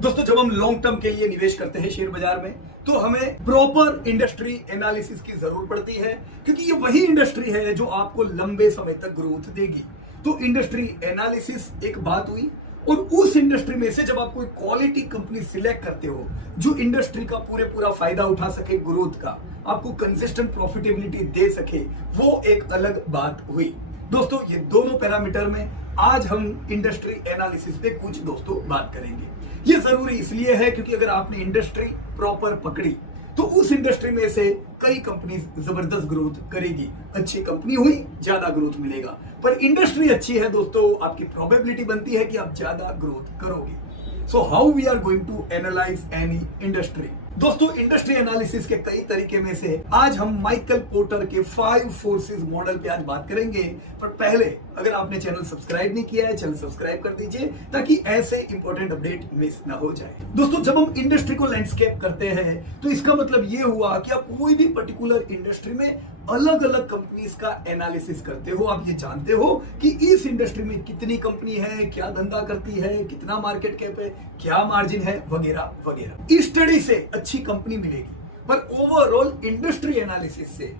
दोस्तों, जब हम लॉन्ग टर्म के लिए निवेश करते हैं शेयर बाजार में, तो हमें प्रॉपर इंडस्ट्री एनालिसिस की जरूरत पड़ती है, क्योंकि ये वही इंडस्ट्री है जो आपको लंबे समय तक ग्रोथ देगी। तो इंडस्ट्री एनालिसिस एक बात हुई, और उस इंडस्ट्री में से जब आप कोई क्वालिटी कंपनी सिलेक्ट करते हो जो इंडस्ट्री का पूरा फायदा उठा सके, ग्रोथ का, आपको कंसिस्टेंट प्रॉफिटेबिलिटी दे सके, वो एक अलग बात हुई। दोस्तों, ये दोनों पैरामीटर में आज हम इंडस्ट्री एनालिसिस पे कुछ दोस्तों बात करेंगे। ये जरूरी इसलिए है क्योंकि अगर आपने इंडस्ट्री प्रॉपर पकड़ी तो उस इंडस्ट्री में से कई कंपनी जबरदस्त ग्रोथ करेगी। अच्छी कंपनी हुई, ज्यादा ग्रोथ मिलेगा। पर इंडस्ट्री अच्छी है दोस्तों, आपकी प्रोबेबिलिटी बनती है कि आप ज्यादा ग्रोथ करोगे। So how we are going to analyse any industry. दोस्तों, इंडस्ट्री एनालिसिस के कई तरीके में से आज हम माइकल पोर्टर के 5 फोर्सेस मॉडल पे आज बात करेंगे। पर पहले अगर आपने चैनल सब्सक्राइब नहीं किया है, चैनल सब्सक्राइब कर दीजिए ताकि ऐसे इंपॉर्टेंट अपडेट मिस ना हो जाए। दोस्तों, जब हम इंडस्ट्री को लैंडस्केप करते हैं तो इसका मतलब ये हुआ कि आप कोई भी पर्टिकुलर इंडस्ट्री में अलग अलग कंपनीज का एनालिसिस करते हो। आप ये जानते हो कि इस इंडस्ट्री में कितनी कंपनी है, क्या धंधा करती है, कितना मार्केट कैप है, क्या मार्जिन है, वगैरह वगैरह। इस स्टडी से अच्छी कंपनी मिलेगी, पर ओवरऑल इंडस्ट्री एनालिसिस से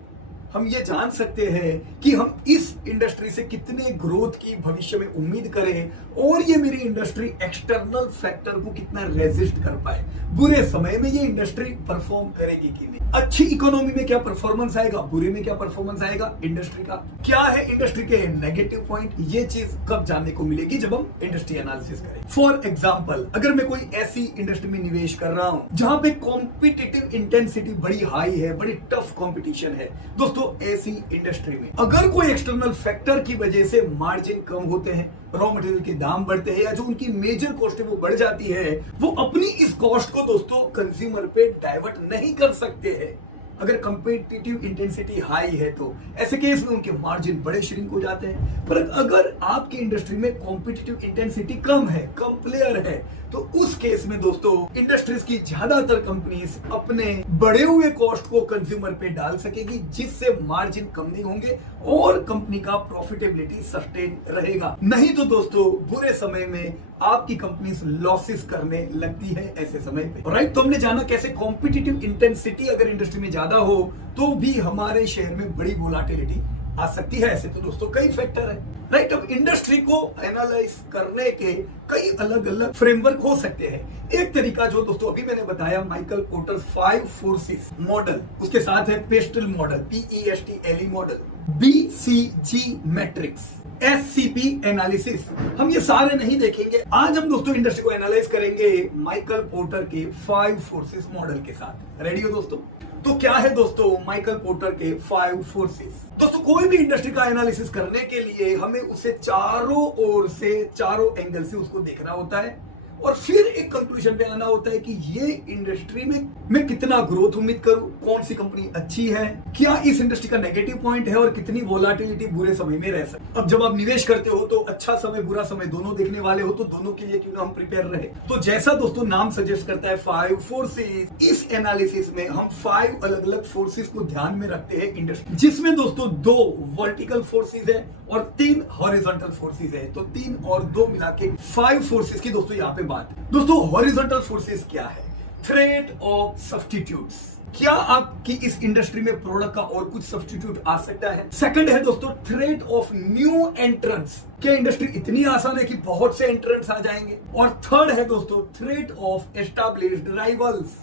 हम ये जान सकते हैं कि हम इस इंडस्ट्री से कितने ग्रोथ की भविष्य में उम्मीद करें, और ये मेरी इंडस्ट्री एक्सटर्नल फैक्टर को कितना रेजिस्ट कर पाए। बुरे समय में ये इंडस्ट्री परफॉर्म करेगी कि नहीं, अच्छी इकोनॉमी में क्या परफॉर्मेंस आएगा, बुरे में क्या परफॉर्मेंस आएगा इंडस्ट्री का, क्या है इंडस्ट्री के नेगेटिव पॉइंट। ये चीज कब जानने को मिलेगी, जब हम इंडस्ट्री एनालिसिस करें। फॉर एग्जाम्पल, अगर मैं कोई ऐसी इंडस्ट्री में निवेश कर रहा हूं जहां पे कॉम्पिटिटिव इंटेंसिटी बड़ी हाई है, बड़ी टफ कॉम्पिटिशन है, दोस्तों ऐसी इंडस्ट्री में अगर कोई एक्सटर्नल फैक्टर की वजह से मार्जिन कम होते हैं, रॉ मटेरियल के दाम बढ़ते हैं, या जो उनकी मेजर कॉस्ट है वो बढ़ जाती है, वो अपनी इस कॉस्ट को दोस्तों कंज्यूमर पे डाइवर्ट नहीं कर सकते हैं। अगर कंपेटिटिव इंटेंसिटी हाई है तो ऐसे केस में उनके मार्जिन बड़े श्रिंक हो जाते हैं। पर अगर आपकी इंडस्ट्री में कॉम्पिटिटिव इंटेंसिटी कम है, कम प्लेयर है, तो उस केस में दोस्तों इंडस्ट्रीज की ज्यादातर कंपनीज अपने बढ़े हुए कॉस्ट को कंज्यूमर पे डाल सकेगी, जिससे मार्जिन कम नहीं होंगे और कंपनी का प्रॉफिटेबिलिटी सस्टेन रहेगा। नहीं तो दोस्तों बुरे समय में आपकी कंपनीज लॉसेस करने लगती है ऐसे समय पे। राइट, तो हमने जाना कैसे कॉम्पिटिटिव इंटेंसिटी अगर इंडस्ट्री में ज्यादा हो तो भी हमारे शेयर में बड़ी वोलाटिलिटी आ सकती है। ऐसे तो दोस्तों कई फैक्टर है। राइट, अब इंडस्ट्री को एनालाइज करने के कई अलग अलग फ्रेमवर्क हो सकते हैं। एक तरीका जो दोस्तों अभी मैंने बताया, माइकल पोर्टर 5 फोर्सेस मॉडल, उसके साथ है pastel model, PESTLE model, BCG matrix, SCP analysis. हम ये सारे नहीं देखेंगे आज। हम दोस्तों इंडस्ट्री को एनालाइज करेंगे माइकल पोर्टर के 5 फोर्सेस मॉडल के साथ। रेडी हो दोस्तों? तो क्या है दोस्तों माइकल पोर्टर के 5 फोर्सेस? दोस्तों, कोई भी इंडस्ट्री का एनालिसिस करने के लिए हमें उसे चारों ओर से, चारों एंगल से उसको देखना होता है, और फिर एक कंक्लूजन पे आना होता है कि ये इंडस्ट्री में मैं कितना ग्रोथ उम्मीद करूं, कौन सी कंपनी अच्छी है, क्या इस इंडस्ट्री का नेगेटिव पॉइंट है, और कितनी वोलाटिलिटी बुरे समय में रह सकती। अब जब आप निवेश करते हो तो अच्छा समय बुरा समय दोनों देखने वाले हो, तो दोनों के लिए क्यों ना हम प्रिपेयर रहे। तो जैसा दोस्तों नाम सजेस्ट करता है 5 फोर्सेस, इस एनालिसिस में हम 5 अलग अलग फोर्सेस को ध्यान में रखते हैं इंडस्ट्री, जिसमें दोस्तों 2 वर्टिकल फोर्सेस है और 3 हॉरिजॉन्टल फोर्सेस है। तो 3 और 2 मिला के 5 फोर्सेस की दोस्तों यहाँ पे बात। दोस्तों, हॉरिजॉन्टल फोर्सेस क्या है? Threat of substitutes. क्या आपकी इस इंडस्ट्री में प्रोडक्ट का और कुछ सब्स्टिट्यूट आ सकता है? सेकंड है दोस्तों थ्रेट ऑफ न्यू एंट्रेंट्स। क्या इंडस्ट्री इतनी आसान है कि बहुत से एंट्रेंट्स आ जाएंगे? और थर्ड है दोस्तों थ्रेट ऑफ एस्टैब्लिश्ड राइवल्स।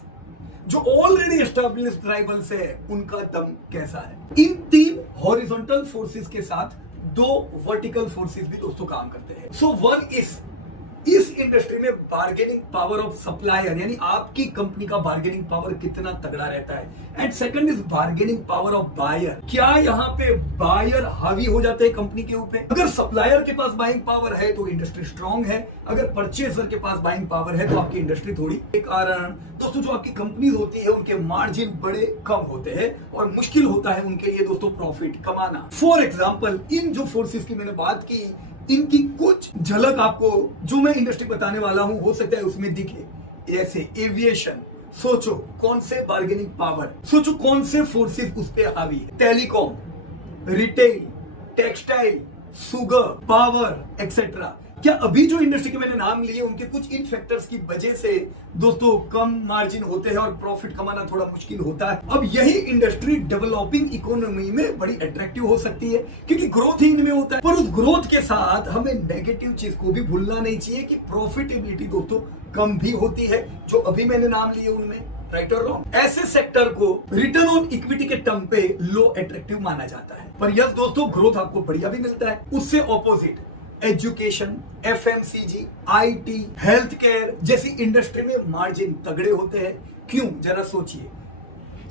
जो ऑलरेडी एस्टैब्लिश्ड राइवल्स है उनका दम कैसा है? इन 3 हॉरिजॉन्टल फोर्सेस के साथ 2 वर्टिकल फोर्सेस भी दोस्तों काम करते हैं। सो वन इज इस इंडस्ट्री में बार्गेनिंग पावर ऑफ सप्लायर, यानी आपकी कंपनी का बार्गेनिंग पावर कितना तगड़ा रहता है। And second is bargaining power of buyer. क्या यहाँ पे बायर हावी हो जाते हैं कंपनी के ऊपर? अगर सप्लायर के पास बाइंग पावर है तो इंडस्ट्री स्ट्रांग है, अगर परचेजर के पास बाइंग पावर है तो आपकी इंडस्ट्री थोड़ी। एक कारण दोस्तों जो आपकी कंपनी होती है उनके मार्जिन बड़े कम होते हैं और मुश्किल होता है उनके लिए दोस्तों प्रॉफिट कमाना। फॉर एग्जाम्पल, इन जो फोर्सेस की मैंने बात की, इनकी कुछ झलक आपको जो मैं इंडस्ट्री बताने वाला हूं हो सकता है उसमें दिखे। ऐसे एविएशन, सोचो कौन से बार्गेनिंग पावर, सोचो कौन से फोर्सेस उस पे हावी है। Telecom, retail, textile, sugar, power etcetera. क्या अभी जो इंडस्ट्री के मैंने नाम लिए उनके कुछ इन फैक्टर्स की वजह से दोस्तों कम मार्जिन होते हैं और प्रॉफिट कमाना थोड़ा मुश्किल होता है। अब यही इंडस्ट्री डेवलपिंग इकोनॉमी में बड़ी अट्रैक्टिव हो सकती है क्योंकि ग्रोथ ही इनमें होता है। पर उस ग्रोथ के साथ हमें नेगेटिव चीज को भी भूलना नहीं चाहिए कि प्रॉफिटेबिलिटी दोस्तों कम भी होती है, जो अभी मैंने नाम लिए उनमें। राइट और रॉन्ग? ऐसे सेक्टर को रिटर्न ऑन इक्विटी के टर्म पे लो अट्रैक्टिव माना जाता है, पर यस दोस्तों ग्रोथ आपको बढ़िया भी मिलता है। उससे opposite education, FMCG, IT, health care जैसी इंडस्ट्री में मार्जिन तगड़े होते हैं। क्यों? जरा सोचिए,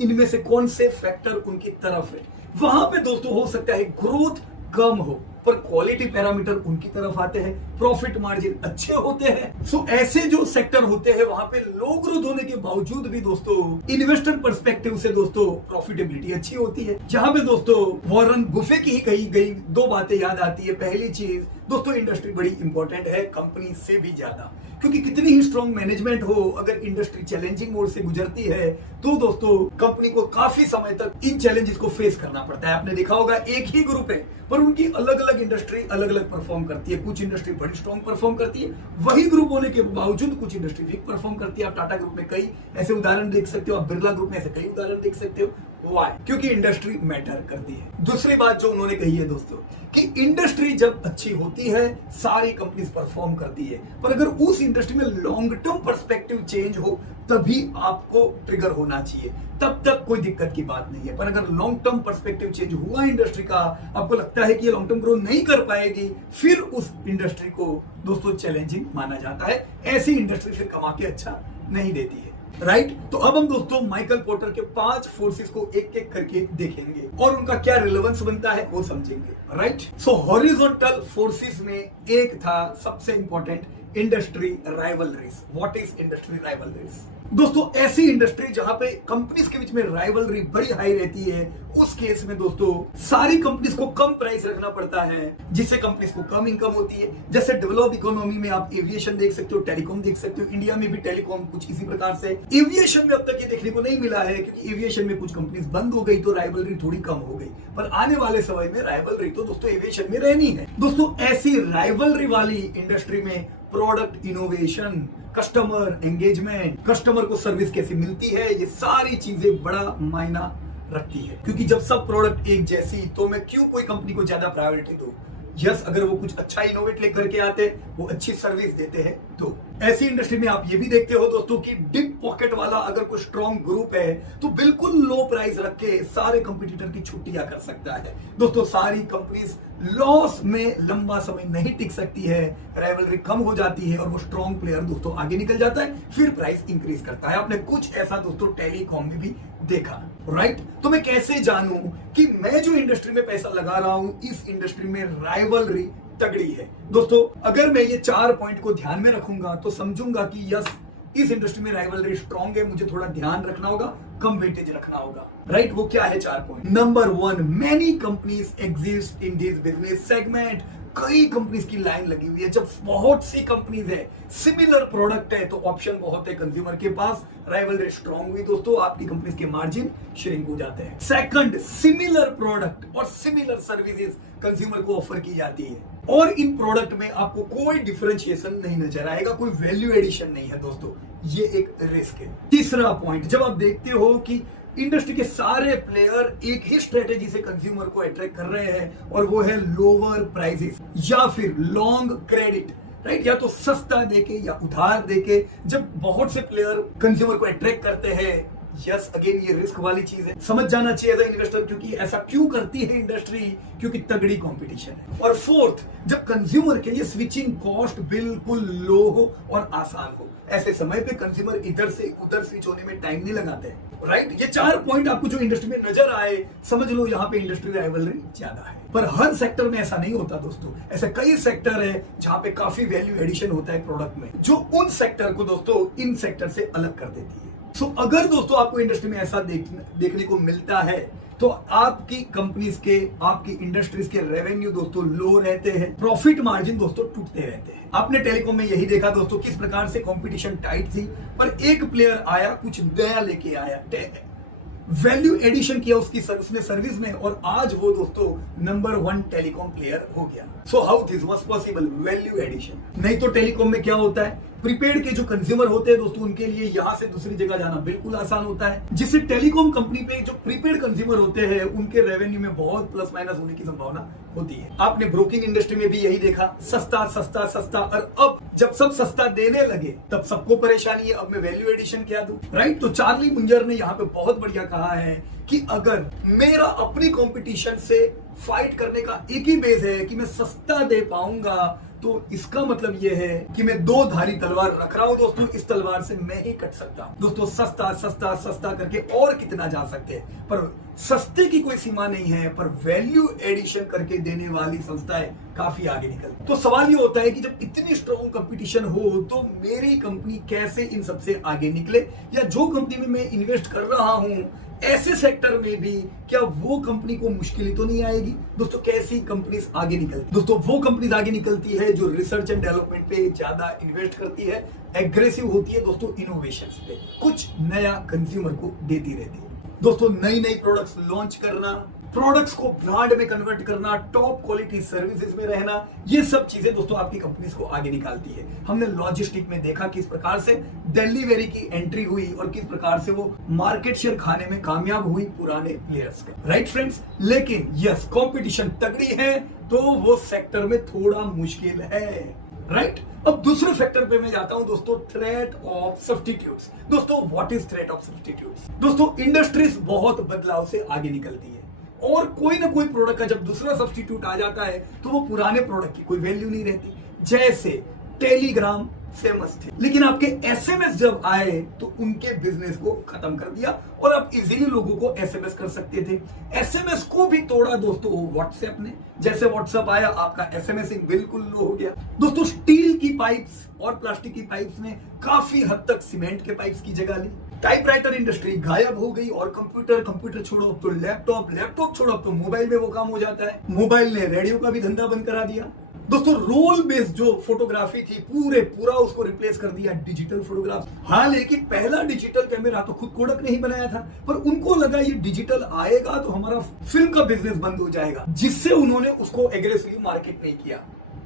इनमें से कौन से फैक्टर उनकी तरफ है। वहां पे दोस्तों हो सकता है ग्रोथ कम हो पर क्वालिटी पैरामीटर उनकी तरफ आते हैं, प्रॉफिट मार्जिन अच्छे होते हैं। सो ऐसे जो सेक्टर होते हैं वहां पे लो ग्रोथ होने के बावजूद भी दोस्तों इन्वेस्टर पर्सपेक्टिव से दोस्तों प्रॉफिटेबिलिटी अच्छी होती है। जहां पे दोस्तों वॉरेन बुफे की ही कही गई दो बातें याद आती है। पहली चीज दोस्तों, इंडस्ट्री बड़ी इंपॉर्टेंट है कंपनी से भी ज्यादा, क्योंकि कितनी ही स्ट्रॉन्ग मैनेजमेंट हो, अगर इंडस्ट्री चैलेंजिंग मोड से गुजरती है तो दोस्तों कंपनी को काफी समय तक इन चैलेंजेस को फेस करना पड़ता है। आपने देखा होगा एक ही ग्रुप है पर उनकी अलग अलग इंडस्ट्री अलग अलग परफॉर्म करती है। कुछ इंडस्ट्री बड़ी स्ट्रॉन्ग परफॉर्म करती है, वही ग्रुप होने के बावजूद कुछ इंडस्ट्री वीक परफॉर्म करती है। आप टाटा ग्रुप में कई ऐसे उदाहरण देख सकते हो, आप बिरला ग्रुप में ऐसे कई उदाहरण देख सकते हो। Why? क्योंकि इंडस्ट्री मैटर करती है। दूसरी बात जो उन्होंने कही है दोस्तों कि इंडस्ट्री जब अच्छी होती है सारी कंपनीज परफॉर्म करती है, पर अगर उस इंडस्ट्री में लॉन्ग टर्म पर्सपेक्टिव चेंज हो तभी आपको ट्रिगर होना चाहिए, तब तक कोई दिक्कत की बात नहीं है। पर अगर लॉन्ग टर्म पर्सपेक्टिव चेंज हुआ इंडस्ट्री का, आपको लगता है कि ये लॉन्ग टर्म ग्रो नहीं कर पाएगी, फिर उस इंडस्ट्री को दोस्तों चैलेंजिंग माना जाता है। ऐसी इंडस्ट्री फिर कमा के अच्छा नहीं देती है। राइट तो अब हम दोस्तों माइकल पोर्टर के 5 फोर्सेस को एक एक करके देखेंगे और उनका क्या रिलेवेंस बनता है वो समझेंगे। राइट सो हॉरिजॉन्टल फोर्सेस में एक था सबसे important industry rivalries. What is industry rivalries? दोस्तों ऐसी इंडस्ट्री जहां पे कंपनीज के बीच में राइवलरी बड़ी हाई रहती है, उस केस में दोस्तों सारी कंपनीज को कम प्राइस रखना पड़ता है, जिससे कंपनीज को कम इनकम होती है। जैसे डेवलप इकोनॉमी में आप एविएशन देख सकते हो, टेलीकॉम देख सकते हो, इंडिया में भी टेलीकॉम कुछ इसी प्रकार से। एविएशन में अब तक ये देखने को नहीं मिला है क्योंकि एविएशन में कुछ कंपनीज बंद हो गई तो राइवलरी थोड़ी कम हो गई, पर आने वाले समय में राइवलरी तो दोस्तों एविएशन में रहनी है। दोस्तों ऐसी राइवलरी वाली इंडस्ट्री में product innovation, customer engagement, customer को सर्विस कैसे मिलती है, ये सारी चीजें बड़ा मायना रखती है। क्योंकि जब सब प्रोडक्ट एक जैसी, तो मैं क्यों कोई कंपनी को ज्यादा प्रायोरिटी दूं? यस, अगर वो कुछ अच्छा इनोवेट लेकर के आते, वो अच्छी सर्विस देते हैं तो। ऐसी इंडस्ट्री में आप ये भी देखते हो दोस्तों कि डीप पॉकेट वाला अगर कोई स्ट्रॉन्ग ग्रुप है तो बिल्कुल लो प्राइस रख के सारे कंपटीटर की छुट्टियां कर सकता है। दोस्तों सारी कंपनीज लॉस में लंबा समय नहीं टिक सकती है, राइवलरी कम हो जाती है और वो स्ट्रॉन्ग प्लेयर दोस्तों आगे निकल जाता है, फिर प्राइस इंक्रीज करता है। आपने कुछ ऐसा दोस्तों टेलीकॉम में भी देखा। राइट तो मैं कैसे जानूं कि मैं जो इंडस्ट्री में पैसा लगा रहा हूं इस इंडस्ट्री में राइवलरी तगड़ी है? दोस्तों अगर मैं ये 4 पॉइंट को ध्यान में रखूंगा तो समझूंगा कि यस इस इंडस्ट्री में राइवलरी स्ट्रॉन्ग है, मुझे थोड़ा ध्यान रखना होगा, कम वेटेज रखना होगा। राइट वो क्या है 4 point? Number 1, many companies exist in this business segment. कई कंपनीज की लाइन लगी हुई है। जब बहुत सी कंपनीज है, सिमिलर प्रोडक्ट है, तो ऑप्शन बहुत है कंज्यूमर के पास। राइवलरी स्ट्रॉन्ग हुई दोस्तों, आपकी कंपनीज के मार्जिन श्रिंक हो जाते हैं। सेकंड, सिमिलर प्रोडक्ट और सिमिलर सर्विसेज कंज्यूमर को ऑफर की जाती है और इन प्रोडक्ट में आपको कोई डिफरेंशिएशन नहीं नजर आएगा, कोई वैल्यू एडिशन नहीं है दोस्तों, ये एक रिस्क है। तीसरा पॉइंट, जब आप देखते हो कि इंडस्ट्री के सारे प्लेयर एक ही स्ट्रेटेजी से कंज्यूमर को अट्रैक्ट कर रहे हैं और वो है लोअर प्राइसेस या फिर लॉन्ग क्रेडिट। राइट या तो सस्ता देके या उधार देके, जब बहुत से प्लेयर कंज्यूमर को अट्रैक्ट करते हैं, यस अगेन ये रिस्क वाली चीज है, समझ जाना चाहिए एज इन्वेस्टर। क्योंकि ऐसा क्यों करती है इंडस्ट्री? क्योंकि तगड़ी कंपटीशन है। और फोर्थ, जब कंज्यूमर के लिए स्विचिंग कॉस्ट बिल्कुल लो हो और आसान हो, ऐसे समय पे कंज्यूमर इधर से उधर स्विच होने में टाइम नहीं लगाते हैं। राइट ये 4 पॉइंट आपको जो इंडस्ट्री में नजर आए, समझ लो यहाँ पे इंडस्ट्री राइवलरी ज्यादा है। पर हर सेक्टर में ऐसा नहीं होता दोस्तों, ऐसे कई सेक्टर है जहां पे काफी वैल्यू एडिशन होता है प्रोडक्ट में, जो उन सेक्टर को दोस्तों इन सेक्टर से अलग कर देती है। सो अगर दोस्तों आपको इंडस्ट्री में ऐसा देखने को मिलता है तो आपकी कंपनीज के, आपकी इंडस्ट्रीज के रेवेन्यू दोस्तों लो रहते हैं, प्रॉफिट मार्जिन दोस्तों टूटते रहते हैं। आपने टेलीकॉम में यही देखा दोस्तों, किस प्रकार से कंपटीशन टाइट थी, पर एक प्लेयर आया, कुछ नया लेके आया, वैल्यू एडिशन किया उसकी सर्विस में और आज वो दोस्तों नंबर 1 टेलीकॉम प्लेयर हो गया। So how this was possible? Value addition. नहीं तो टेलीकॉम में क्या होता है, प्रीपेड के जो कंज्यूमर होते हैं दोस्तों उनके लिए यहां से दूसरी जगह जाना बिल्कुल आसान होता है, जिससे टेलीकॉम कंपनी पे जो प्रीपेड कंज्यूमर होते हैं उनके रेवेन्यू में बहुत प्लस माइनस होने की संभावना होती है। आपने ब्रोकिंग इंडस्ट्री में भी यही देखा, सस्ता सस्ता सस्ता, और अब जब सब सस्ता देने लगे तब सबको परेशानी है, अब मैं वैल्यू एडिशन क्या दूं, राइट? तो चार्ली मुंजर ने यहाँ पे बहुत बढ़िया कहा है कि अगर मेरा अपनी कंपटीशन से फाइट करने का एक ही बेस है कि मैं सस्ता दे पाऊंगा, तो इसका मतलब यह है कि मैं दो धारी तलवार रख रहा हूं दोस्तों, इस तलवार से मैं ही कट सकता हूं। दोस्तों सस्ता सस्ता सस्ता करके और कितना जा सकते हैं, पर सस्ते की कोई सीमा नहीं है, पर वैल्यू एडिशन करके देने वाली संस्थाएं काफी आगे निकल। तो सवाल ये होता है कि जब इतनी स्ट्रॉन्ग कंपटीशन हो तो मेरी कंपनी कैसे इन सबसे आगे निकले, या जो कंपनी में मैं इन्वेस्ट कर रहा हूं ऐसे सेक्टर में भी क्या वो कंपनी को मुश्किल तो नहीं आएगी? दोस्तों कैसी कंपनीज आगे निकलती? दोस्तों वो कंपनीज आगे निकलती है जो रिसर्च एंड डेवलपमेंट पे ज्यादा इन्वेस्ट करती है, एग्रेसिव होती है दोस्तों इनोवेशंस पे, कुछ नया कंज्यूमर को देती रहती है। दोस्तों नई नई प्रोडक्ट्स लॉन्च करना, प्रोडक्ट्स को ब्रांड में कन्वर्ट करना, टॉप क्वालिटी सर्विसेज में रहना, ये सब चीजें दोस्तों आपकी कंपनीज को आगे निकालती है। हमने लॉजिस्टिक में देखा किस प्रकार से डिलीवरी की एंट्री हुई और किस प्रकार से वो मार्केट शेयर खाने में कामयाब हुई पुराने प्लेयर्स के, राइट फ्रेंड्स? लेकिन यस, कंपटीशन तगड़ी है तो वो सेक्टर में थोड़ा मुश्किल है, राइट? अब दूसरे फैक्टर पे मैं जाता हूं दोस्तों, थ्रेट ऑफ सब्स्टिट्यूट्स। दोस्तों what is threat of substitutes? दोस्तों इंडस्ट्रीज बहुत बदलाव से आगे निकलती है और कोई ना कोई प्रोडक्ट का जब दूसरा सब्स्टिट्यूट आ जाता है तो वो पुराने प्रोडक्ट की कोई वैल्यू नहीं रहती। जैसे टेलीग्राम फेमस थे, लेकिन आपके एसएमएस जब आए तो उनके बिजनेस को खत्म कर दिया और अब इजीली लोगों को एसएमएस कर सकते थे। एसएमएस को भी तोड़ा दोस्तों व्हाट्सएप ने। जैसे व्हाट्सएप आया आपका एसएमएसिंग बिल्कुल लो हो गया। दोस्तों स्टील की पाइप्स और प्लास्टिक की पाइप्स ने काफी हद तक सीमेंट के पाइप्स की जगह ली। टाइपराइटर इंडस्ट्री गायब हो गई और कंप्यूटर छोड़ो अब तो लैपटॉप छोड़ो अब तो मोबाइल में वो काम हो जाता है। मोबाइल ने रेडियो का भी धंधा बंद करा दिया। दोस्तों रोल बेस्ड जो फोटोग्राफी थी पूरा उसको रिप्लेस कर दिया डिजिटल फोटोग्राफ। हालांकि पहला डिजिटल कैमरा तो खुद कोडक ने ही बनाया था, पर उनको लगा ये डिजिटल आएगा तो हमारा फिल्म का बिजनेस बंद हो जाएगा, जिससे उन्होंने उसको एग्रेसिवली मार्केट नहीं किया।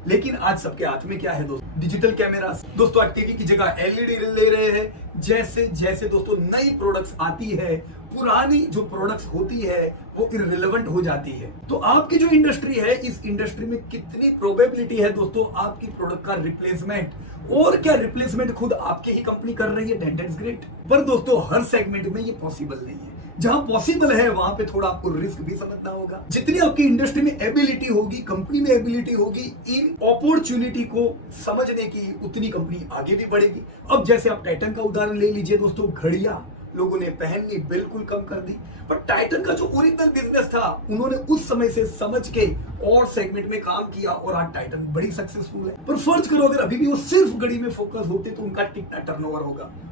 लेकिन आज सबके हाथ में क्या है दोस्तों? Digital camera. दोस्तों आज टीवी की जगह एलईडी ले रहे हैं। जैसे जैसे दोस्तों नई प्रोडक्ट्स आती है, पुरानी जो प्रोडक्ट्स होती है वो इररिलेवेंट हो जाती है। तो आपकी जो इंडस्ट्री है, इस इंडस्ट्री में कितनी प्रोबेबिलिटी है दोस्तों आपकी प्रोडक्ट का रिप्लेसमेंट, और क्या रिप्लेसमेंट खुद आपकी ही कंपनी कर रही है? That's great. पर दोस्तों हर सेगमेंट में ये पॉसिबल नहीं है। जहां पॉसिबल है वहां पे थोड़ा आपको रिस्क भी समझना होगा। जितनी आपकी इंडस्ट्री में एबिलिटी होगी, कंपनी में एबिलिटी होगी इन अपॉर्चुनिटी को समझने की, उतनी कंपनी आगे भी बढ़ेगी। अब जैसे आप टाइटन का उदाहरण ले लीजिए दोस्तों, घड़ियां लोगों ने पहननी बिल्कुल कम कर दी, पर टाइटन का जो ओरिजिनल बिजनेस था उन्होंने उस समय से समझ के और सेगमेंट में काम किया और आज टाइटन बड़ी सक्सेसफुल है। पर फर्ज करो अगर अभी भी वो सिर्फ घड़ी में फोकस होते तो उनका कितना टर्नओवर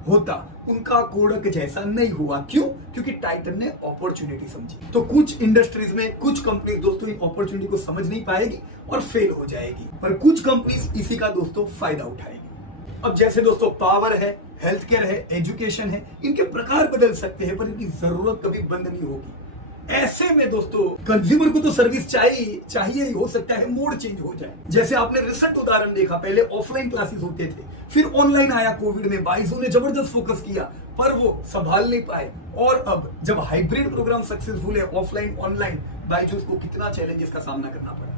होता, उनका कोडक जैसा नहीं हुआ। क्यों? क्योंकि टाइटन ने अपॉर्चुनिटी समझी। तो कुछ इंडस्ट्रीज में कुछ कंपनीज दोस्तों इन अपॉर्चुनिटी को समझ नहीं पाएगी और फेल हो जाएगी, पर कुछ कंपनीज इसी का दोस्तों फायदा उठाएगी। अब जैसे दोस्तों पावर है, हेल्थ केयर है, एजुकेशन है, इनके प्रकार बदल सकते हैं पर इनकी जरूरत कभी बंद नहीं होगी। ऐसे में दोस्तों कंज्यूमर को तो सर्विस चाहिए ही, हो सकता है मोड चेंज हो जाए। जैसे आपने रिसेंट उदाहरण देखा, पहले ऑफलाइन क्लासेस होते थे, फिर ऑनलाइन आया कोविड में, बाइजू ने जबरदस्त फोकस किया पर वो संभाल नहीं पाए, और अब जब हाइब्रिड प्रोग्राम सक्सेसफुल है ऑफलाइन ऑनलाइन, बाइजूस को कितना चैलेंजेस का सामना करना पड़ा।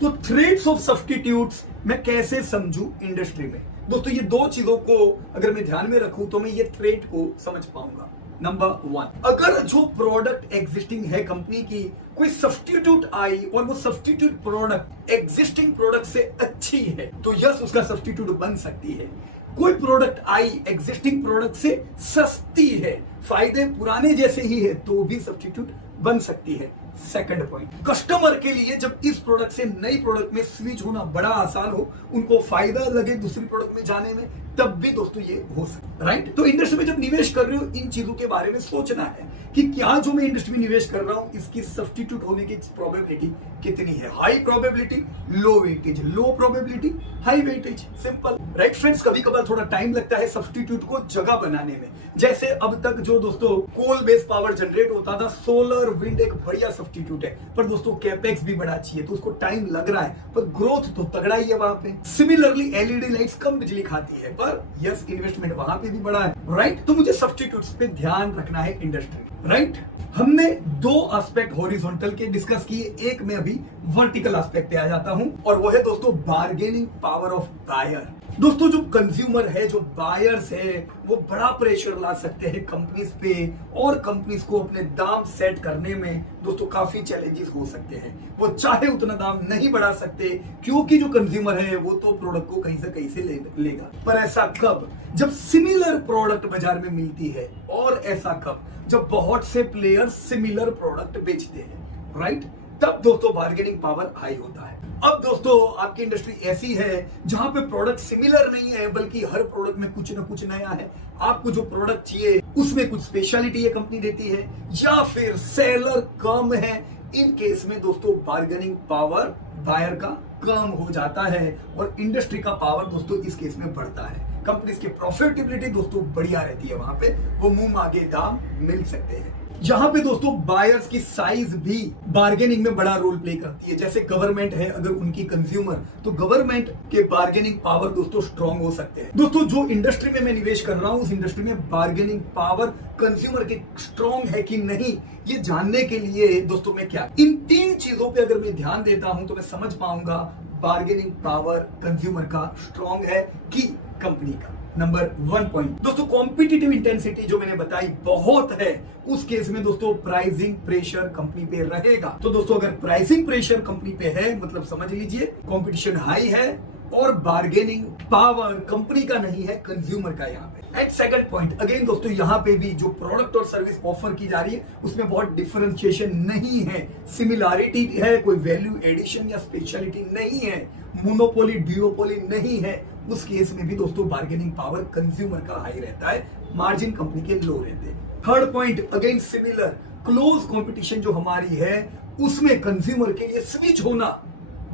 तो थ्रेट्स ऑफ सब्स्टिट्यूट्स मैं कैसे समझू इंडस्ट्री में? दोस्तों ये दो चीजों को अगर मैं ध्यान में रखूं तो मैं ये थ्रेट को समझ पाऊंगा। नंबर 1, अगर जो प्रोडक्ट एग्जिस्टिंग है कंपनी की, कोई सब्स्टिट्यूट आई और वो सब्स्टिट्यूट प्रोडक्ट एग्जिस्टिंग प्रोडक्ट से अच्छी है तो यस उसका सब्स्टिट्यूट बन सकती है। कोई प्रोडक्ट आई एग्जिस्टिंग प्रोडक्ट से सस्ती है, फायदे पुराने जैसे ही है, तो भी सब्स्टिट्यूट बन सकती है। सेकंड पॉइंट, कस्टमर के लिए जब इस प्रोडक्ट से नई प्रोडक्ट में स्विच होना बड़ा आसान हो, उनको फायदा लगे दूसरी प्रोडक्ट में जाने में, तब भी दोस्तों ये हो सकता है, राइट? तो इंडस्ट्री में जब निवेश कर रहे हो इन चीजों के बारे में सोचना है कि क्या जो मैं इंडस्ट्री में निवेश कर रहा हूं इसकी सब्स्टिट्यूट होने की प्रोबेबिलिटी कितनी है। High probability, low weightage, low probability, high weightage, simple. Right friends, कभी कभार थोड़ा टाइम लगता है सब्स्टिट्यूट को जगह बनाने में। जैसे अब तक जो दोस्तों कोल बेस्ड पावर जनरेट होता था, सोलर विंड एक बढ़िया सब्स्टिट्यूट है, पर दोस्तों कैपेक्स भी बड़ा चाहिए, तो उसको टाइम लग रहा है, पर ग्रोथ तो तगड़ा ही है वहां पे। सिमिलरली एलईडी लाइट्स कम बिजली खाती है, पर यस इन्वेस्टमेंट वहां पे भी बड़ा है। राइट, तो मुझे सब्स्टिट्यूट्स पे ध्यान रखना है इंडस्ट्री। राइट, हमने दो एस्पेक्ट हॉरिजॉन्टल के डिस्कस किए, एक में अभी वर्टिकल एस्पेक्ट पे आ जाता हूं, और वो है दोस्तों बार्गेनिंग पावर ऑफ बायर। दोस्तों जो कंज्यूमर है, जो बायर्स है, वो बड़ा प्रेशर ला सकते हैं कंपनीज पे, और कंपनीज को अपने दाम सेट करने में दोस्तों काफी चैलेंजेस हो सकते हैं। वो चाहे उतना दाम नहीं बढ़ा सकते, क्योंकि जो कंज्यूमर है वो तो प्रोडक्ट को कहीं से कहीं से लेगा। पर ऐसा कब, जब सिमिलर प्रोडक्ट बाजार में मिलती है, और ऐसा कब, जब बहुत से प्लेयर्स सिमिलर प्रोडक्ट बेचते हैं। राइट, तब दोस्तों बार्गेनिंग पावर हाई होता है। अब दोस्तों आपकी इंडस्ट्री ऐसी है जहां पे प्रोडक्ट सिमिलर नहीं है, बल्कि हर प्रोडक्ट में कुछ ना कुछ नया है। आपको जो प्रोडक्ट चाहिए उसमें कुछ स्पेशलिटी ये कंपनी देती है, या फिर सेलर कम है। इन केस में दोस्तों बार्गेनिंग पावर बायर का कम हो जाता है, और इंडस्ट्री का पावर दोस्तों इस केस में बढ़ता है। कंपनीज की प्रॉफिटेबिलिटी दोस्तों बढ़िया रहती है, वहां पे वो मुंह मांगे दाम मिल सकते हैं। यहाँ पे दोस्तों बायर्स की साइज भी बार्गेनिंग में बड़ा रोल प्ले करती है। जैसे गवर्नमेंट है, अगर उनकी कंज्यूमर, तो गवर्नमेंट के बार्गेनिंग पावर दोस्तों स्ट्रॉन्ग हो सकते हैं। दोस्तों जो इंडस्ट्री में मैं निवेश कर रहा हूँ, उस इंडस्ट्री में बार्गेनिंग पावर कंज्यूमर की स्ट्रॉन्ग है कि नहीं, ये जानने के लिए दोस्तों मैं क्या, इन तीन चीजों पे अगर मैं ध्यान देता हूं तो मैं समझ पाऊंगा बार्गेनिंग पावर कंज्यूमर का स्ट्रॉन्ग है कि कंपनी का। नंबर 1 पॉइंट दोस्तों, कॉम्पिटिटिव इंटेंसिटी जो मैंने बताई बहुत है, उस केस में दोस्तों प्राइसिंग प्रेशर कंपनी पे रहेगा। तो दोस्तों अगर प्राइसिंग प्रेशर कंपनी पे है, मतलब समझ लीजिए कंपटीशन हाई है, और बार्गेनिंग पावर कंपनी का नहीं है, कंज्यूमर का यहाँ पे। एंड सेकंड पॉइंट, अगेन दोस्तों यहाँ पे भी जो प्रोडक्ट और सर्विस ऑफर की जा रही है उसमें बहुत डिफरेंशिएशन नहीं है, सिमिलैरिटी है, कोई वैल्यू एडिशन या स्पेशलिटी नहीं है, मोनोपोली ड्यूओपोली नहीं है। उस केस में भी दोस्तों बार्गेनिंग पावर कंज्यूमर का हाई रहता है, मार्जिन कंपनी के लो रहते हैं। Third point, again similar close competition जो हमारी है, उसमें कंज्यूमर के लिए स्विच होना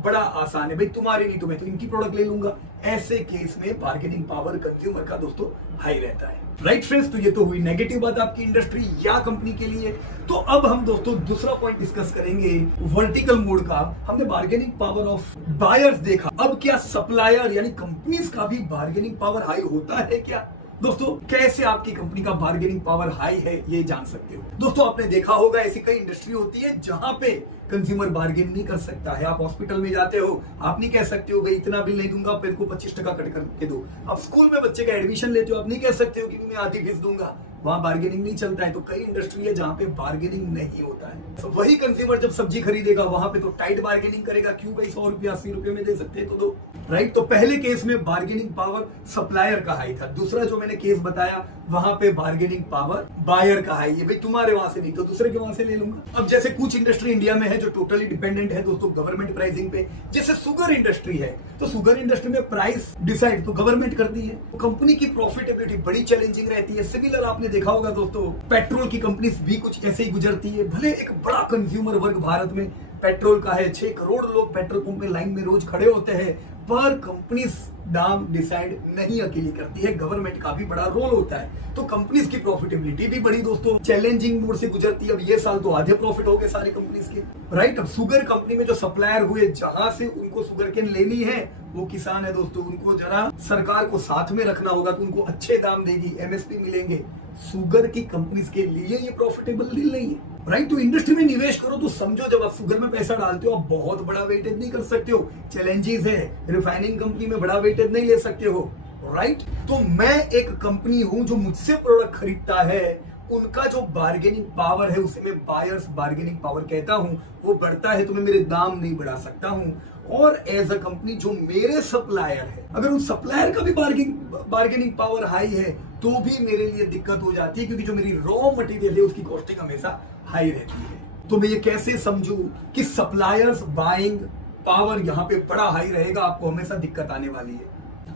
बड़ा आसान है। भाई तुम्हारी नहीं तो मैं तो इनकी प्रोडक्ट ले लूंगा। ऐसे केस में बार्गेनिंग पावर कंज्यूमर का दोस्तों हाई रहता है। राइट फ्रेंड्स, तो ये तो हुई नेगेटिव बात आपकी इंडस्ट्री या कंपनी के लिए। तो अब हम दोस्तों दूसरा पॉइंट डिस्कस करेंगे वर्टिकल मोड का। हमने बार्गेनिंग पावर ऑफ बायर्स देखा, अब क्या सप्लायर यानी कंपनीज का भी बार्गेनिंग पावर हाई होता है क्या? दोस्तों कैसे आपकी कंपनी का बार्गेनिंग पावर हाई है ये जान सकते हो। दोस्तों आपने देखा होगा ऐसी कई इंडस्ट्री होती है जहां पे कंज्यूमर बार्गेन नहीं कर सकता है। आप हॉस्पिटल में जाते हो, आप नहीं कह सकते हो भाई इतना बिल नहीं दूंगा, फिर को 25% कट करके दो। आप स्कूल में बच्चे का एडमिशन लेते हो, आप नहीं कह सकते हो कि मैं आधी फीस दूंगा, वहां बार्गेनिंग नहीं चलता है। तो कई इंडस्ट्री है जहां पे बार्गेनिंग नहीं होता है। तो वही कंज्यूमर जब सब्जी खरीदेगा वहां पे तो टाइट बार्गेनिंग करेगा, क्यों भाई 100 रुपया 80 रुपये में दे सकते हैं तो दो। राइट, तो पहले केस में बार्गेनिंग पावर सप्लायर का हाई था, दूसरा जो मैंने केस बताया वहां पे बार्गेनिंग पावर बायर का हाई है। भाई तुम्हारे वहां से नहीं तो दूसरे के वहां से ले लूंगा। अब जैसे कुछ इंडस्ट्री इंडिया में है जो टोटली डिपेंडेंट है दोस्तों गवर्नमेंट प्राइसिंग पे, जैसे शुगर इंडस्ट्री है, तो शुगर इंडस्ट्री में प्राइस डिसाइड तो गवर्नमेंट करती है। कंपनी की प्रॉफिटेबिलिटी बड़ी चैलेंजिंग रहती है। सिमिलर आपने देखा होगा दोस्तों, पेट्रोल की कंपनीज भी कुछ ऐसे ही गुजरती है। भले एक बड़ा कंज्यूमर वर्ग भारत में पेट्रोल का है, 6 करोड़ लोग पेट्रोल पंप में लाइन में रोज खड़े होते हैं, पर कंपनीज दाम डिसाइड नहीं अकेली करती है, गवर्नमेंट का भी बड़ा रोल होता है। तो कंपनीज की प्रॉफिटेबिलिटी भी बड़ी दोस्तों चैलेंजिंग मोड से गुजरती है। अब ये साल तो आधे प्रॉफिट हो गए सारी कंपनीज के। राइट, अब शुगर कंपनी में जो सप्लायर हुए, जहां से उनको शुगर केन लेनी है वो किसान है दोस्तों, उनको जरा सरकार को साथ में रखना होगा तो उनको अच्छे दाम देगी, एमएसपी मिलेंगे। शुगर की कंपनीज के लिए ये प्रॉफिटेबल डील नहीं है। राइट, तो इंडस्ट्री में निवेश करो तो समझो जब आप शुगर में पैसा डालते हो आप बहुत बड़ा वेटेज नहीं कर सकते हो, चैलेंजेस है। रिफाइनिंग कंपनी में बड़ा वेटेज नहीं ले सकते हो। राइट, तो मैं एक कंपनी हूं जो मुझसे प्रोडक्ट खरीदता है, उनका जो बार्गेनिंग पावर है उसे मैं बायर्स बार्गेनिंग पावर कहता हूं, वो बढ़ता है तो मैं मेरे दाम नहीं बढ़ा सकता हूं। और एज अ कंपनी जो मेरे सप्लायर है, अगर उन सप्लायर का भी बार्गेनिंग पावर हाई है तो भी मेरे लिए दिक्कत हो जाती है, क्योंकि जो मेरी रॉ मटेरियल है उसकी कॉस्टिंग हमेशा हाई रहती है। तो मैं ये कैसे समझूं कि सप्लायर्स बाइंग पावर यहाँ पे बड़ा हाई रहेगा, आपको हमेशा दिक्कत आने वाली है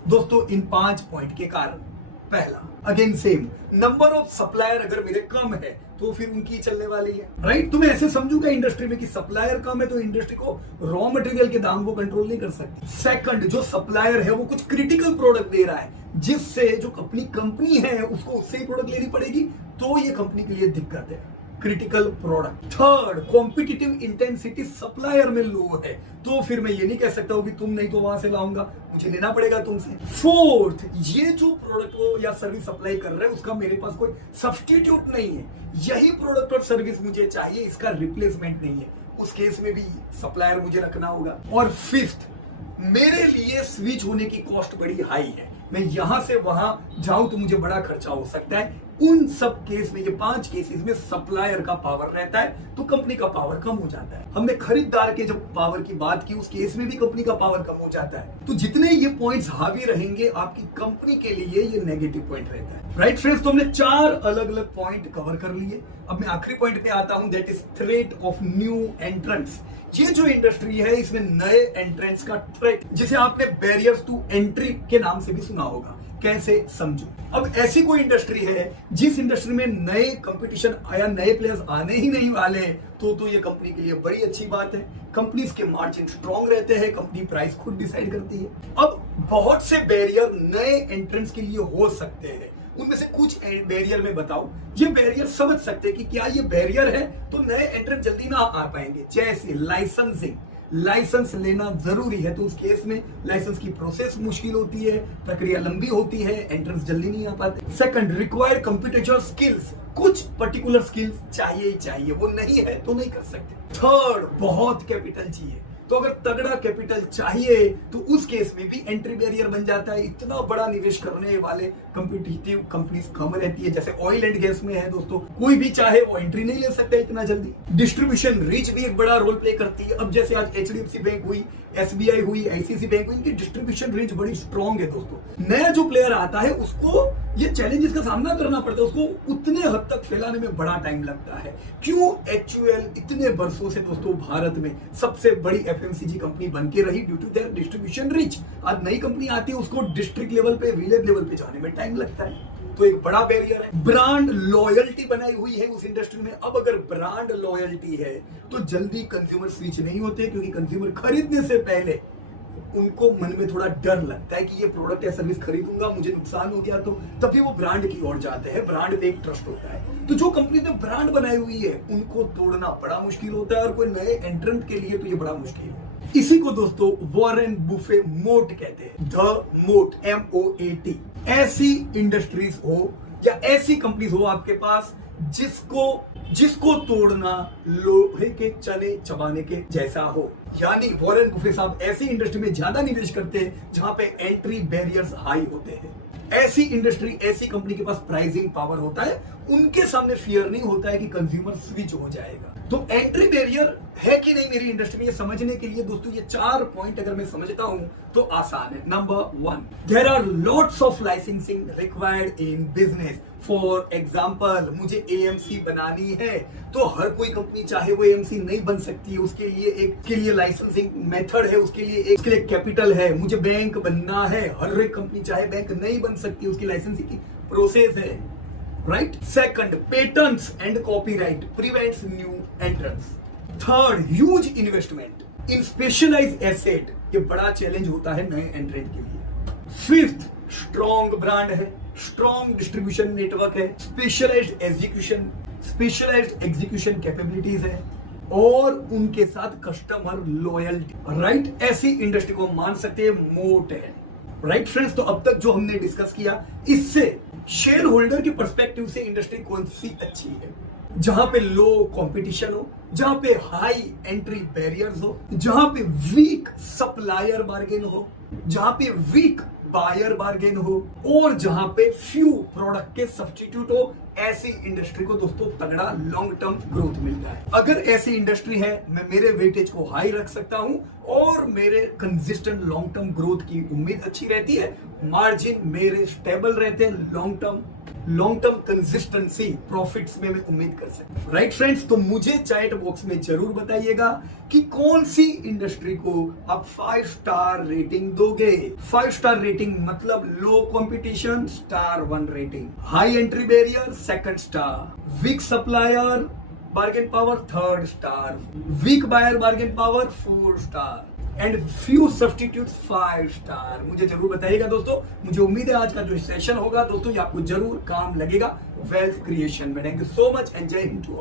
दोस्तों इन 5 पॉइंट के कारण। पहला, again same, number of supplier अगर मेरे कम है तो फिर उनकी चलने वाली है, राइट। तो मैं ऐसे समझूंगा इंडस्ट्री में कि सप्लायर कम है तो इंडस्ट्री को रॉ मटेरियल के दाम को कंट्रोल नहीं कर सकती। सेकंड, जो सप्लायर है वो कुछ क्रिटिकल प्रोडक्ट दे रहा है जिससे जो अपनी कंपनी है उसको उससे ही प्रोडक्ट लेनी पड़ेगी, तो ये कंपनी के लिए दिक्कत है, critical product. Third, competitive intensity supplier में लो है, तो फिर मैं ये नहीं कह सकता हूं कि तुम नहीं तो वहां से लाऊंगा, मुझे लेना पड़ेगा तुमसे। फोर्थ, ये जो प्रोडक्ट वो या सर्विस सप्लाई कर रहा है उसका मेरे पास कोई सब्स्टिट्यूट नहीं है, यही प्रोडक्ट और सर्विस मुझे चाहिए, इसका रिप्लेसमेंट नहीं है, उस केस में भी सप्लायर मुझे रखना होगा। और फिफ्थ, मेरे लिए स्विच होने की कॉस्ट बड़ी हाई है, मैं यहां से वहां जाऊं तो मुझे बड़ा खर्चा हो सकता है। उन सब केस में, ये 5 केसेस में सप्लायर का पावर रहता है तो कंपनी का पावर कम हो जाता है। हमने खरीदार के जब पावर की बात की उस केस में भी कंपनी का पावर कम हो जाता है। तो जितने ये पॉइंट्स हावी रहेंगे आपकी कंपनी के लिए ये नेगेटिव पॉइंट रहता है, राइट फ्रेंड्स। तो हमने 4 अलग अलग पॉइंट कवर कर लिए। अब मैं आखिरी पॉइंट पे आता हूं, that is threat of new entrants. ये जो इंडस्ट्री है इसमें नए एंट्रेंट्स का थ्रेट, जिसे आपने बैरियर्स टू एंट्री के नाम से भी सुना होगा, कैसे समझो। अब ऐसी कोई इंडस्ट्री है जिस इंडस्ट्री में नए कंपटीशन या नए प्लेयर्स आने ही नहीं वाले, तो ये कंपनी के लिए बड़ी अच्छी बात है। कंपनीज के मार्जिन स्ट्रॉन्ग रहते हैं, कंपनी प्राइस खुद डिसाइड करती है। अब बहुत से बैरियर नए एंट्रेंट्स के लिए हो सकते हैं, उनमें से कुछ बैरियर में बताओ, ये बैरियर समझ सकते हैं कि क्या ये बैरियर है तो नए एंट्रेंट जल्दी ना आ पाएंगे। जैसे लाइसेंसिंग, लाइसेंस लेना जरूरी है तो उस केस में लाइसेंस की प्रोसेस मुश्किल होती है, प्रक्रिया लंबी होती है, एंट्रेंस जल्दी नहीं आ पाते। सेकंड, रिक्वायर्ड कंप्यूटेशनल स्किल्स, कुछ पर्टिकुलर स्किल्स चाहिए ही चाहिए, वो नहीं है तो नहीं कर सकते। थर्ड, बहुत कैपिटल चाहिए, तो अगर तगड़ा कैपिटल चाहिए तो उस केस में भी एंट्री बैरियर बन जाता है। इतना बड़ा निवेश करने वाले कंपटीटिव कंपनीज कम रहती है, जैसे ऑयल एंड गैस में है दोस्तों, कोई भी चाहे वो एंट्री नहीं ले सकता इतना जल्दी। डिस्ट्रीब्यूशन रीच भी एक बड़ा रोल प्ले करती है। अब जैसे आज HDFC बैंक हुई, SBI हुई, ICICI बैंक हुई, इनकी डिस्ट्रीब्यूशन रीच बड़ी स्ट्रॉन्ग है दोस्तों। नया जो प्लेयर आता है उसको ये चैलेंजेस का सामना करना पड़ता है, उसको उतने हद तक फैलाने में बड़ा टाइम लगता है। क्यों HUL इतने वर्षों से दोस्तों भारत में सबसे बड़ी FMCG कंपनी बन के रही, due to their distribution reach. आज नई कंपनी आती है उसको डिस्ट्रिक्ट लेवल पे, विलेज लेवल पे जाने में टाइम लगता है, तो एक बड़ा बैरियर है। ब्रांड लॉयल्टी बनाई हुई है उस इंडस्ट्री में। अब अगर ब्रांड लॉयल्टी है तो जल्दी कंज्यूमर स्विच नहीं होते, क्योंकि कंज्यूमर खरीदने से पहले उनको मन में थोड़ा डर लगता है कि ये प्रोडक्ट या सर्विस खरीदूंगा, मुझे नुकसान हो गया तो, तभी वो ब्रांड की ओर जाते हैं। ब्रांड पे एक ट्रस्ट होता है। तो जो कंपनी ने ब्रांड बनाई हुई है उनको तोड़ना बड़ा मुश्किल होता है, और कोई नए एंट्रेंट के लिए तो ये बड़ा मुश्किल है। इसी को दोस्तों वॉरेन बुफे मोट कहते हैं, द मोट, MOAT। ऐसी इंडस्ट्रीज हो या ऐसी कंपनीज हो आपके पास जिसको तोड़ना लोहे के चने चबाने के जैसा हो। यानी वॉरेन बुफे साहब ऐसी इंडस्ट्री में ज्यादा निवेश करते हैं जहां पे एंट्री बैरियर्स हाई होते हैं। ऐसी इंडस्ट्री, ऐसी कंपनी के पास प्राइसिंग पावर होता है, उनके सामने फियर नहीं होता है कि कंज्यूमर स्विच हो जाएगा। तो एंट्री बैरियर है कि नहीं मेरी इंडस्ट्री में, ये समझने के लिए दोस्तों ये 4 पॉइंट अगर मैं समझता हूं तो आसान है। Number 1, there are lots of licensing required in business. For example, मुझे AMC बनानी है तो हर कोई कंपनी चाहे वो AMC नहीं बन सकती है, उसके लिए लाइसेंसिंग मेथड है, उसके लिए कैपिटल है। मुझे बैंक बनना है, हर एक कंपनी चाहे बैंक नहीं बन सकती, उसकी लाइसेंसिंग की प्रोसेस है, right. Second, patents and copyright prevents new entrance. Third, huge investment in specialised asset, ये बड़ा चैलेंज होता है नए एंट्रेंट के लिए। फिफ्थ, स्ट्रॉन्ग ब्रांड है, स्ट्रॉन्ग डिस्ट्रीब्यूशन नेटवर्क है, स्पेशलाइज्ड एग्जीक्यूशन कैपेबिलिटीज है, और उनके साथ कस्टमर लॉयल्टी, राइट। ऐसी इंडस्ट्री को मान सकते हैं मोट है, राइट फ्रेंड्स। तो अब तक जो हमने डिस्कस किया, इससे शेयर होल्डर के पर्सपेक्टिव से इंडस्ट्री कौन सी अच्छी है, जहां पे लो कंपटीशन हो, जहां पे हाई एंट्री बैरियर्स हो, जहां पे वीक सप्लायर बार्गेन हो, जहां पे वीक बायर बार्गेन हो, और जहां पे फ्यू प्रोडक्ट के सब्स्टिट्यूट हो। ऐसी इंडस्ट्री को दोस्तों तगड़ा लॉन्ग टर्म ग्रोथ मिलता है। अगर ऐसी इंडस्ट्री है, मैं मेरे वेटेज को हाई रख सकता हूं और मेरे कंसिस्टेंट लॉन्ग टर्म ग्रोथ की उम्मीद अच्छी रहती है, मार्जिन मेरे स्टेबल रहते हैं long term, long term consistency profits में मैं उम्मीद कर सकता हूं। राइट फ्रेंड्स, तो मुझे चैट बॉक्स में जरूर बताइएगा कि कौन सी इंडस्ट्री को आप 5 स्टार रेटिंग दोगे। 5 स्टार रेटिंग मतलब low competition, star 1 rating, high entry barrier, 2nd star, weak supplier bargain power, 3rd star, weak buyer bargain power, 4th star and few substitutes 5 star. मुझे जरूर बताइएगा दोस्तों। मुझे उम्मीद है आज का जो सेशन होगा दोस्तों ये आपको जरूर काम लगेगा वेल्थ क्रिएशन में। Thank you so much and जय हिंद टू ऑल।